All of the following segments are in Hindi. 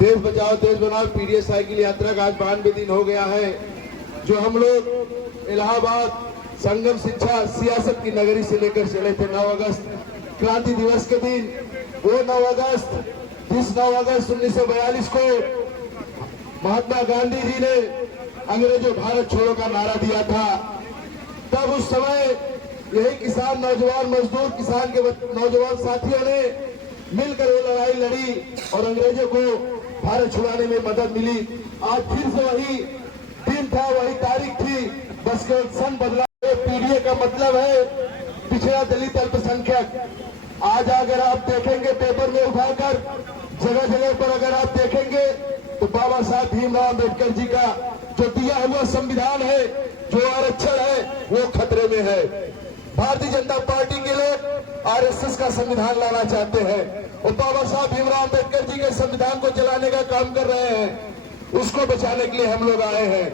देश बचाओ देश बनाओ पीडीएस साइकिल यात्रा का आज 92 दिन हो गया है, जो हम लोग इलाहाबाद संगम शिक्षा सियासत की नगरी से लेकर चले थे 9 अगस्त क्रांति दिवस के दिन। वो 9 अगस्त जिस 9 अगस्त 1942 को महात्मा गांधी जी ने अंग्रेजों भारत छोड़ो का नारा दिया था, तब उस समय यही किसान नौजवान मजदूर किसान के नौजवान साथियों ने मिलकर वो लड़ाई लड़ी और अंग्रेजों को भारत छुड़ाने में मदद मिली। आज फिर से वही दिन था, वही तारीख थी, बस केवल सन बदला। पीडीए का मतलब है पिछड़ा दलित अल्पसंख्यक। आज अगर आप देखेंगे पेपर में उठाकर जगह जगह पर अगर आप देखेंगे तो बाबा साहब भीमराव अम्बेडकर जी का जो दिया हुआ संविधान है, जो आरक्षण है, वो खतरे में है। भारतीय जनता पार्टी के लोग आरएसएस का संविधान लाना चाहते हैं और बाबा साहब भीमराव अम्बेडकर जी के संविधान को चलाने का काम कर रहे हैं। उसको बचाने के लिए हम लोग आए हैं।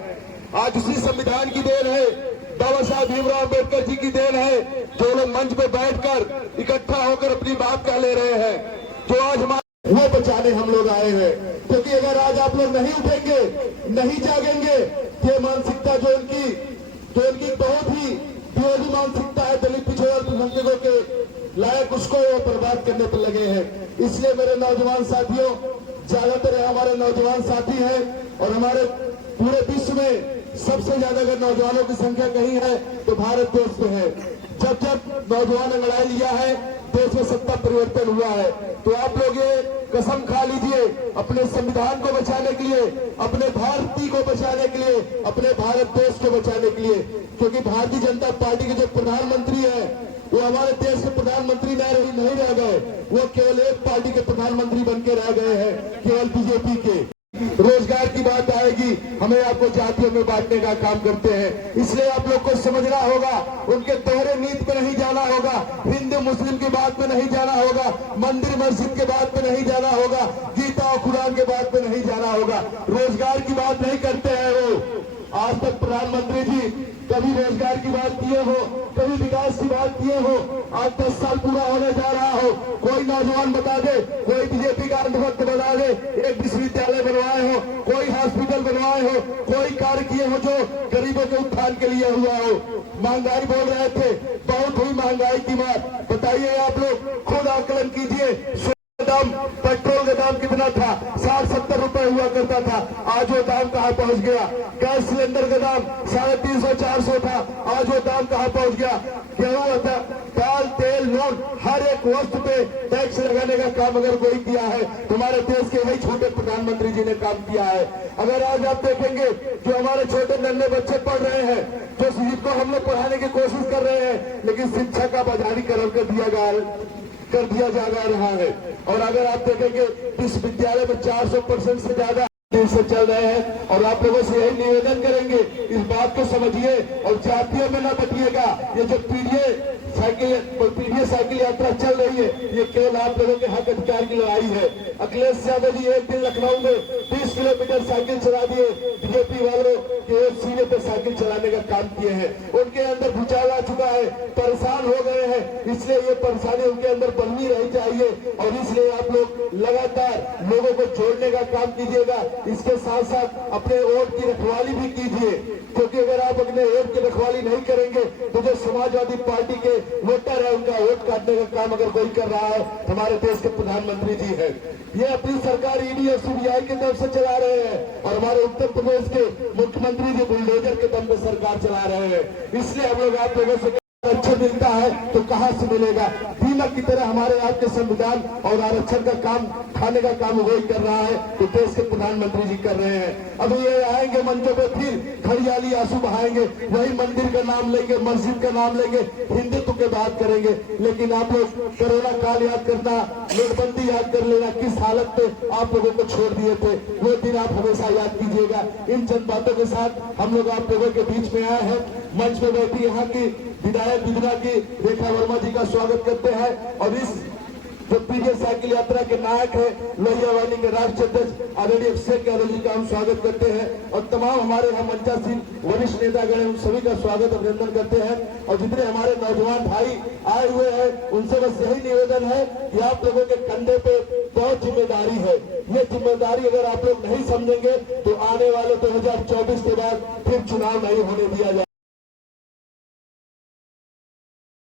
आज उसी संविधान की देन है, बाबा साहब भीमराव अम्बेडकर जी की देन है, जो लोग मंच पे बैठकर इकट्ठा होकर अपनी बात कह ले रहे हैं, जो आज हमारे वो बचाने हम लोग आए हैं। क्योंकि अगर आज आप लोग नहीं उठेंगे, नहीं जागेंगे, ये मानसिकता जो उनकी बहुत ही विरोधी मानसिकता है, दलित पिछड़े अल्पसंख्यकों के लायक, उसको वो बर्बाद करने पर लगे हैं। इसलिए मेरे नौजवान साथियों, ज्यादातर हमारे नौजवान साथी हैं और हमारे पूरे विश्व में सबसे ज्यादा अगर नौजवानों की संख्या कहीं है तो भारत देश में है। जब जब नौजवान ने लड़ाई लिया है, देश में सत्ता परिवर्तन हुआ है। तो आप लोग ये कसम खा लीजिए, अपने संविधान को बचाने के लिए, अपने भारतीय को बचाने के लिए, अपने भारत देश को बचाने के लिए, क्योंकि भारतीय जनता पार्टी के जो प्रधानमंत्री है वो हमारे देश के प्रधानमंत्री नहीं रह गए, वो केवल एक पार्टी के प्रधानमंत्री बन के रह गए हैं, केवल बीजेपी के। रोजगार की बात आएगी, हमें आपको जातियों में बांटने का काम करते हैं। इसलिए आप लोग को समझना होगा, उनके दोहरे नीति पे नहीं जाना होगा, हिंदू मुस्लिम की बात पे नहीं जाना होगा, मंदिर मस्जिद के बात पे नहीं जाना होगा, गीता और कुरान के बात पे नहीं जाना होगा। रोजगार की बात नहीं करते हैं वो। आज तक प्रधानमंत्री जी कभी रोजगार की बात किए हो, कभी विकास की बात किए हो? आज 10 साल पूरा होने जा रहा हो, कोई नौजवान बता दे, कोई बीजेपी का अंधभक्त बता दे, एक विश्वविद्यालय बनवाए हो, कोई हॉस्पिटल बनवाए हो, कोई कार्य किए हो जो गरीबों के उत्थान के लिए हुआ हो? महंगाई बोल रहे थे, बहुत हुई महंगाई की बात। बताइए आप लोग खुद आकलन कीजिए, दाम पेट्रोल का दाम कितना था? 60-70 रुपए हुआ करता था, आज वो दाम कहाँ पहुंच गया? गैस सिलेंडर का दाम 350-400 था, आज वो दाम कहाँ पहुंच गया? गेहूं होता, दाल, तेल, नून, हर एक वस्तु पे टैक्स लगाने का काम अगर कोई किया है, तुम्हारे देश के वही छोटे प्रधानमंत्री जी ने काम किया है। अगर आज आप देखेंगे जो हमारे छोटे नन्हे बच्चे पढ़ रहे हैं, जो जिनको हम लोग पढ़ाने की कोशिश कर रहे हैं, लेकिन शिक्षा का बाजारीकरण कर दिया जा रहा है। और अगर आप देखेंगे विश्वविद्यालय में 400% से ज्यादा से चल रहे हैं। और आप लोगों से यही निवेदन करेंगे, इस बात को समझिए और जातियों में न बटिएगा। ये जो पीडीए साइकिल यात्रा चल रही है, ये केवल आप लोगों के हक अधिकार की लड़ाई है। अखिलेश यादव जी एक दिन लखनऊ में 20 किलोमीटर साइकिल चला दिए, बीजेपी वालों के सीने पे साइकिल चलाने का काम किए हैं। उनके अंदर भूचाल आ चुका है, परेशान हो गए हैं, इसलिए ये परेशानी उनके अंदर बननी नहीं चाहिए। और इसलिए आप लोग लगातार लोगों को जोड़ने का काम कीजिएगा। इसके साथ साथ अपने वोट की रखवाली भी कीजिए, क्योंकि अगर आप अपने वोट की रखवाली नहीं करेंगे तो जो समाजवादी पार्टी के वोटर है उनका वोट काटने का काम अगर कोई कर रहा है, हमारे देश के प्रधानमंत्री जी है। ये अपनी सरकार ईडी और सीबीआई की तरफ से चला रहे हैं और हमारे उत्तर प्रदेश के मुख्यमंत्री जी बुलडोजर के दम पे सरकार चला रहे हैं। इसलिए हम लोग आप लोगों से अच्छा मिलता है तो कहां से मिलेगा? दीमक की तरह हमारे आपके संविधान और आरक्षण का काम खाने का काम वही कर रहा है तो देश के प्रधानमंत्री जी कर रहे हैं। अब ये आएंगे मंचों पे, फिर खड़ियाली आंसू बहाएंगे, वही मंदिर का नाम लेंगे, मस्जिद का नाम लेंगे, हिंदुत्व की बात करेंगे। लेकिन आप लोग कोरोना काल याद करना, नोटबंदी याद कर लेना, किस हालत पे आप लोगों को छोड़ दिए थे, वो दिन आप हमेशा याद कीजिएगा। इन चंद बातों के साथ हम लोग आप लोगों के बीच में आए हैं। मंच में बैठी यहाँ की विधायक विधना की रेखा वर्मा जी का स्वागत करते हैं और इस जो पीडीएस साइकिल यात्रा के नायक है, लोहियावाली के राष्ट्रीय अध्यक्ष आदरणीय शेख यादव जी का हम स्वागत करते हैं और तमाम हमारे यहाँ मंचासीन वरिष्ठ नेतागण हैं, उन सभी का स्वागत अभिनंदन करते हैं। और जितने हमारे नौजवान भाई आए हुए हैं उनसे बस यही निवेदन है कि आप लोगों के कंधे पे बहुत जिम्मेदारी है। ये जिम्मेदारी अगर आप लोग नहीं समझेंगे तो आने वाले 2024 के बाद फिर चुनाव नहीं होने दिया जाए।